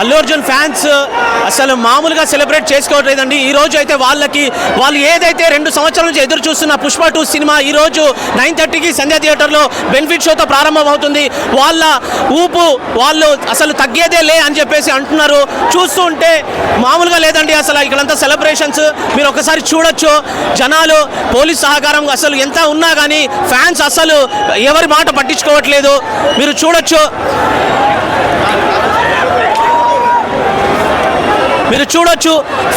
Allu Arjun fans అసలు మామూలుగా celebrate చేసుకోవట్లేదండి. ఈ రోజు అయితే వాళ్ళు ఏదైతే 2 సంవత్సరాల నుంచి ఎదురు చూస్తున్న పుష్ప 2 సినిమా ఈ రోజు 9:30కి సంధ్యా థియేటర్లో బెనిఫిట్ షోతో ప్రారంభం అవుతుంది. వాళ్ళ ఊపు వాళ్ళు అసలు తగ్గేదే లే అని చెప్పేసి అంటున్నారు. చూస్తూ ఉంటే మామూలుగా లేదండి. అసలు ఇక్కడంతా సెలబ్రేషన్స్ మీరు ఒకసారి చూడొచ్చు. జనాలు పోలీస్ సహకారం అసలు ఎంత ఉన్నా కానీ ఫ్యాన్స్ అసలు ఎవరి మాట పట్టించుకోవట్లేదు. మీరు చూడొచ్చు.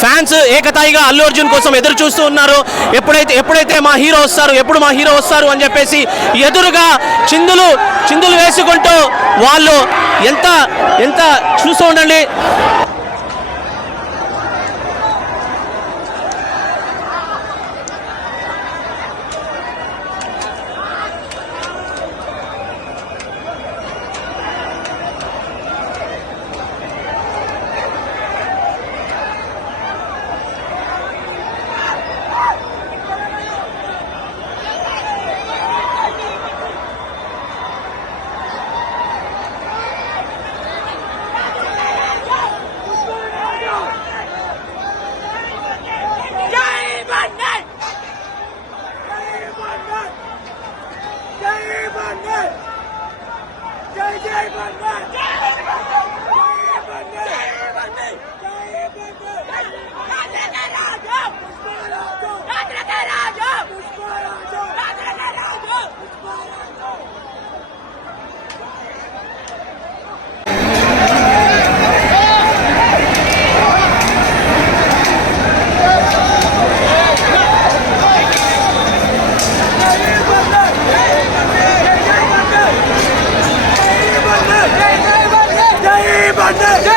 ఫ్యాన్స్ ఏకతాయిగా అల్లు అర్జున్ కోసం ఎదురు చూస్తూ ఉన్నారు. ఎప్పుడైతే మా హీరో వస్తారు, ఎప్పుడు మా హీరో వస్తారు అని చెప్పేసి ఎదురుగా చిందులు వేసుకుంటూ వాళ్ళు ఎంత చూస్తూ ఉండండి. Jai Bande!